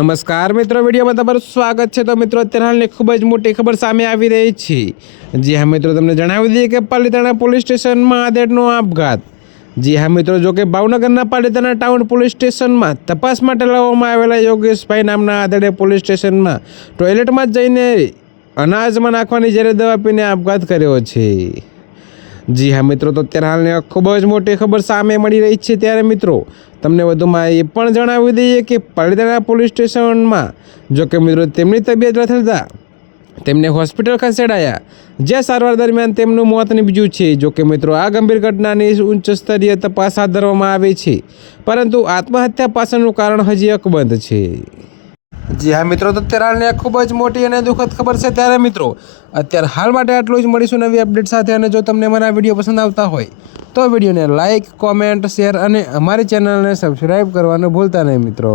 નમસ્કાર મિત્રો, વિડીયોમાં તમારું સ્વાગત છે। તો મિત્રો અત્યારે હાલની ખૂબ જ મોટી ખબર સામે આવી રહી છે। જી હા મિત્રો, તમને જણાવી દઈએ કે પાલિતાણા પોલીસ સ્ટેશનમાં આધેડનો આપઘાત। જી હા મિત્રો, જો કે ભાવનગરના પાલિતાણા ટાઉન પોલીસ સ્ટેશનમાં તપાસ માટે લાવવામાં આવેલા યોગેશભાઈ નામના આધેડે પોલીસ સ્ટેશનમાં ટોયલેટમાં જઈને અનાજમાં નાખવાની જ્યારે દવા પીને આપઘાત કર્યો છે। જી હા મિત્રો, તો અત્યારે હાલની ખૂબ જ મોટી ખબર સામે મળી રહી છે। ત્યારે મિત્રો તમને વધુમાં એ પણ જણાવી દઈએ કે પાલિતાણા પોલીસ સ્ટેશનમાં જો કે મિત્રો તેમની તબિયત લથડતા તેમને હોસ્પિટલ ખસેડાયા, જ્યાં સારવાર દરમિયાન તેમનું મોત નીપજ્યું છે। જો કે મિત્રો આ ગંભીર ઘટનાની ઉચ્ચ સ્તરીય તપાસ હાથ ધરવામાં આવી છે, પરંતુ આત્મહત્યા પાછળનું કારણ હજી અકબંધ છે। જી હા મિત્રો, તો અત્યારે હાલની ખૂબ જ મોટી અને દુઃખદ ખબર છે। ત્યારે મિત્રો અત્યારે હાલ માટે આટલું જ, મળીશું નવી અપડેટ સાથે। અને જો તમને મારા વિડીયો પસંદ આવતા હોય તો વિડીયોને લાઇક, કોમેન્ટ, શેર અને અમારી ચેનલને સબસ્ક્રાઈબ કરવાનું ભૂલતા નહીં મિત્રો।